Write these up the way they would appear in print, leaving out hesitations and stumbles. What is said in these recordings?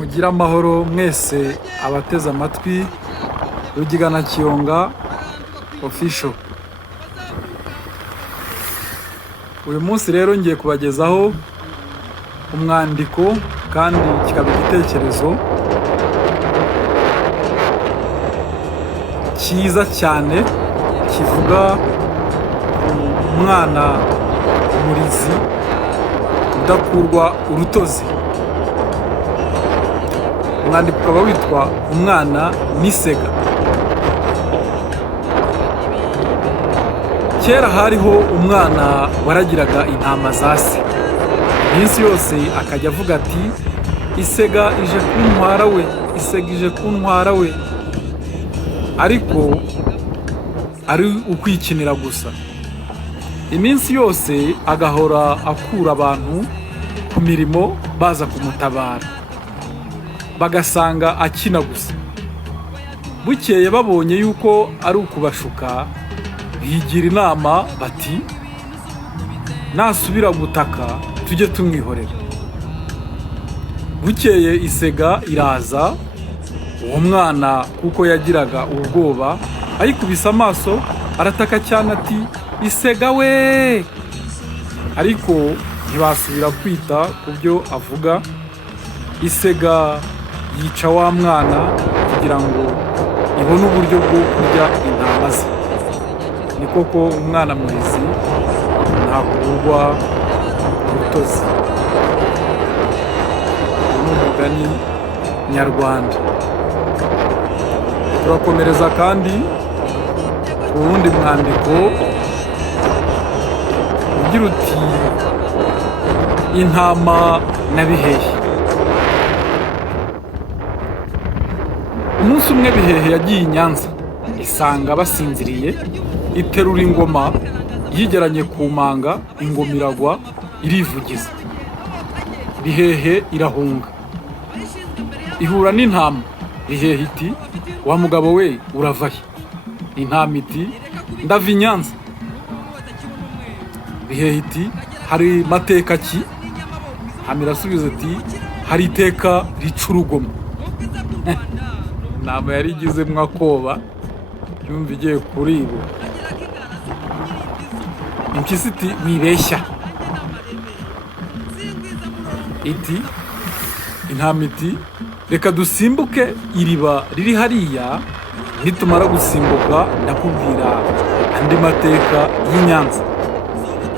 mugira amahoro mwese abateze amatwi Rugigana Kiyonga official. Uyu munsi rero ngiye kubagezaho umwandiko kandi kikaba igitekerezo cyiza cyane kivuga umwana umurizi udakurwa urutozi. Umwandiko ukaba witwa Umwana n'Isega. Kera hariho umwana waragiraga intama za se. Iminsi yose akajya avuga ati isega ije kuntwara we, isega ije kuntwara we. Ariko ari ukwikinira gusa. Iminsi yose agahora akura abantu ku mirimo baza kumutabara, bagasanga akina gusa. Bukeye babonye yuko ari ukubashuka, bigira inama bati nasubira gutaka tujye tumwihorera. Bukeye isega iraza, uwo mwana kuko yagiraga ubwoba ayikubise amaso arataka cyane ati isega we. Ariko ntibasubira kwita ku byo avuga. Isega yica wa mwana kugira ngo ibone uburyo bwo kurya intama ze. Ni koko umwana murizi ntakurwa urutozi. Ni umugani nyarwanda. Turakomereza kandi ku wundi mwandiko ugira uti intama na Bihehe. Umunsi umwe Bihehe yagiye i Nyanza, isanga basinziriye, iterura ingoma, yigeranye ku manga, ingoma iragwa irivugiza. Bihehe irahunga, ihura n'intama. Bihehe iti wa mugabo we urava he? Intama iti ndava i Nyanza. Bihehe iti hari mateka ki? Intama irasubiza iti hari iteka rica urugomo. Intama yari igizemwo akoba, yumva igiye kuribwa. Impyisi iti wibeshya. Iti intama iti reka dusimbuke iriba riri hariya, nitumara gusimbuka ndakubwira andi mateka y'i Nyanza.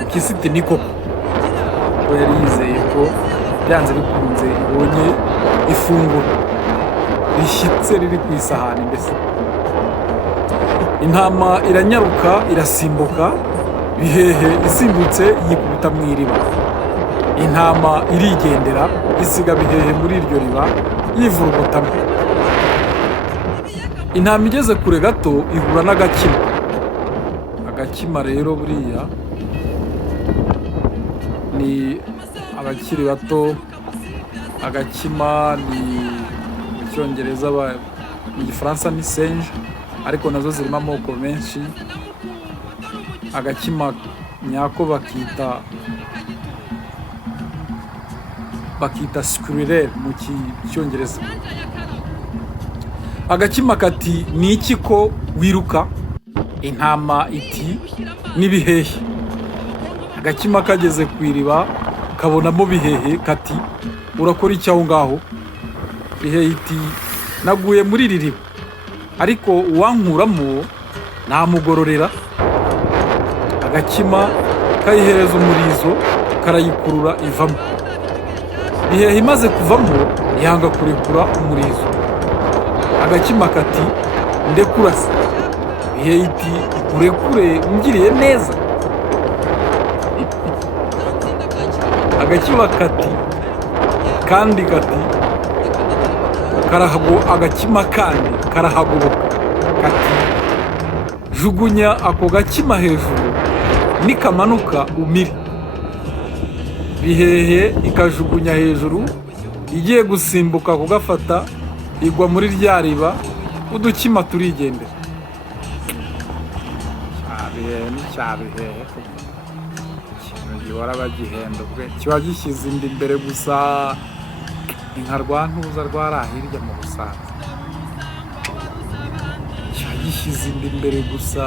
Impyisi iti ni koko. Ko yari yizeye ko byanze bikunze ibonye ifunguro rishyitse riri ku isahani. Mbese intama iranyaruka irasimbuka. Bihehe isimbutse yikubita mu iriba. Intama irigendera isiga Bihehe muri iryo riba yivurugutamo. Intama igeze kure gato ihura n'agakima. Agakima rero buriya ni abakiri bato. Agakima ni mu Cyongereza, mu Gifaransa ni singe, ariko nazo zirimo amoko menshi. Agakima nyako bakita squirrel mu Cyongereza. Agakima kati ni iki ko wiruka? Intama iti ni Bihehe. Agakima kageze ku iriba kabonamo Bihehe kati urakora iki aho ngaho? Bihehe iti naguye muri iri riba, ariko uwankuramo namugororera. Agakima kayihereza umurizo karayikurura ivamo. Bihehe imaze kuvamo yanga kurekura umurizo. Agakima kati ndekura se. Bihehe iti urekure ungiriye neza. Agakima kati kandi kati agakima kandi karahaguruka kati jugunya ako gakima hejuru, nikamanuka umire. Bihehe ikajugunya hejuru, igiye gusimbuka kugafata igwa muri rya riba, udukima turigendera. Bihehe gihora bagihenda ubwe kiba gishyize inda imbere gusa. ni nka rwantuza rwari hirya mu Busanza, kiba gishyize inda imbere gusa.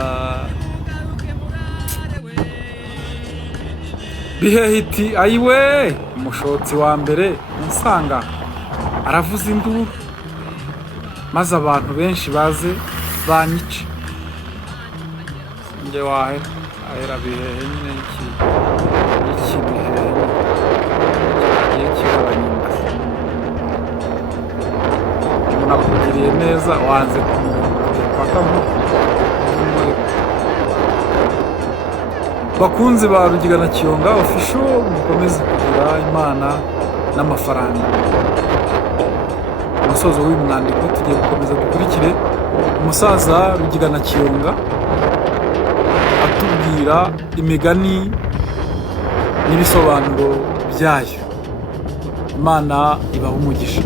Bihehe iti ayiwe, umushotsi wa mbere unsanga aravuza induru, maze abantu benshi baze banyice. Sinjye wahera, ahera Bihehe nyine iki Bihehe kigiye kigabanya inda. Umuntu akugiriye neza wanze kumureka paka bakunzi ba Rugiga na Kiyonga official, mukomeze kugira Imana n'amafaranga. Umusozo w'uyu mwandiko tugiye gukomeza dukurikire umusaza Rugiga na Kiyonga atubwira imigani n'ibisobanuro byayo. Imana ibahe umugisha.